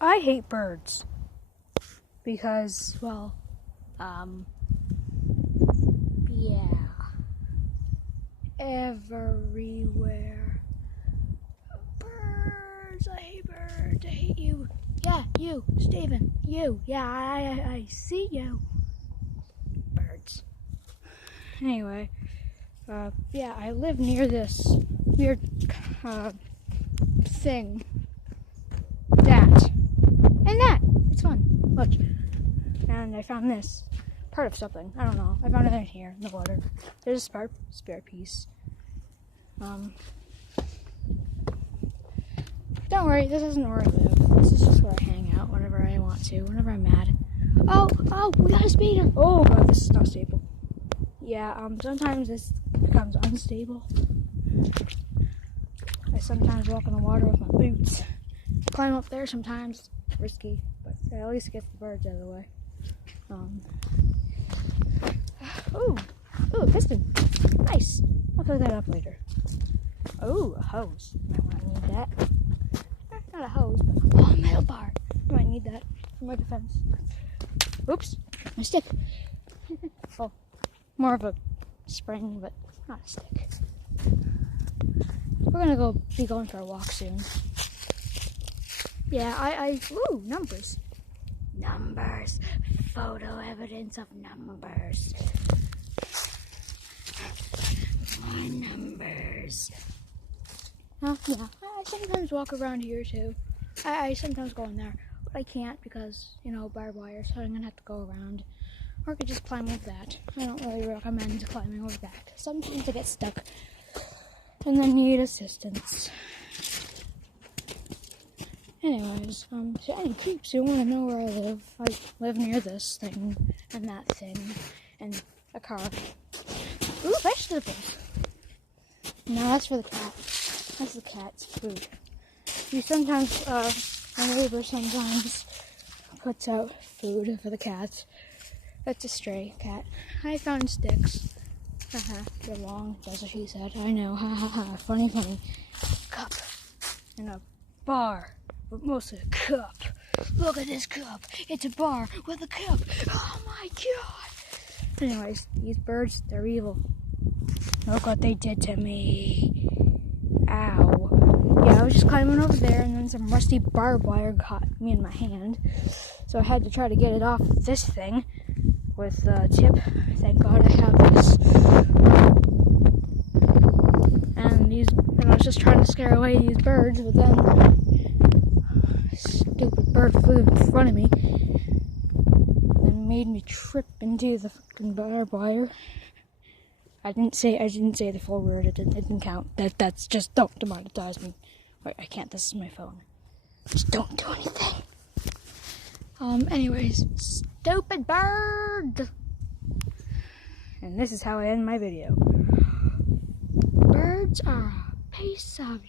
I hate birds because, well, yeah, everywhere. Birds, I hate birds, I hate you. Yeah, you, Steven, you, yeah, I see you. Birds. Anyway, yeah, I live near this weird, thing. That. And that. It's fun. Look. And I found this. Part of something. I don't know. I found it in here, in the water. There's a spare piece. Don't worry, this isn't where I live. This is just where I hang out whenever I want to, whenever I'm mad. Oh, we got a speeder! Oh god, this is not stable. Yeah, sometimes this becomes unstable. I sometimes walk in the water with my boots. I climb up there sometimes. It's risky, but at least it gets the birds out of the way. Ooh, a piston. Nice. I'll pick that up later. Oh, a hose. Might want to need that. Not a hose, but a metal bar. I might need that for my defense. Oops, my stick. Well, more of a spring, but not a stick. We're gonna be going for a walk soon. Yeah, ooh, numbers. Numbers. Photo evidence of numbers. My numbers. Yeah, I sometimes walk around here too. I sometimes go in there, but I can't because, barbed wire, so I'm gonna have to go around. Or I could just climb over that. I don't really recommend climbing over that. Sometimes I get stuck and then need assistance. Anyways, so any peeps who want to know where I live near this thing, and that thing, and a car. Ooh, vegetables! No, that's for the cat. That's the cat's food. My neighbor sometimes puts out food for the cat. That's a stray cat. I found sticks. They're long, that's what she said. I know, funny. Cup. And a bar. But mostly a cup. Look at this cup. It's a bar with a cup. Oh my god. Anyways, these birds, they're evil. Look what they did to me. Ow. Yeah, I was just climbing over there and then some rusty barbed wire caught me in my hand. So I had to try to get it off this thing with a tip. Thank God I have this. And I was just trying to scare away these birds, but then stupid bird flew in front of me and made me trip into the fucking barbed wire. I didn't say the full word. It didn't count. That's just don't demonetize me. Wait, I can't. This is my phone. Just don't do anything. Anyways, stupid bird. And this is how I end my video. Birds are a piece of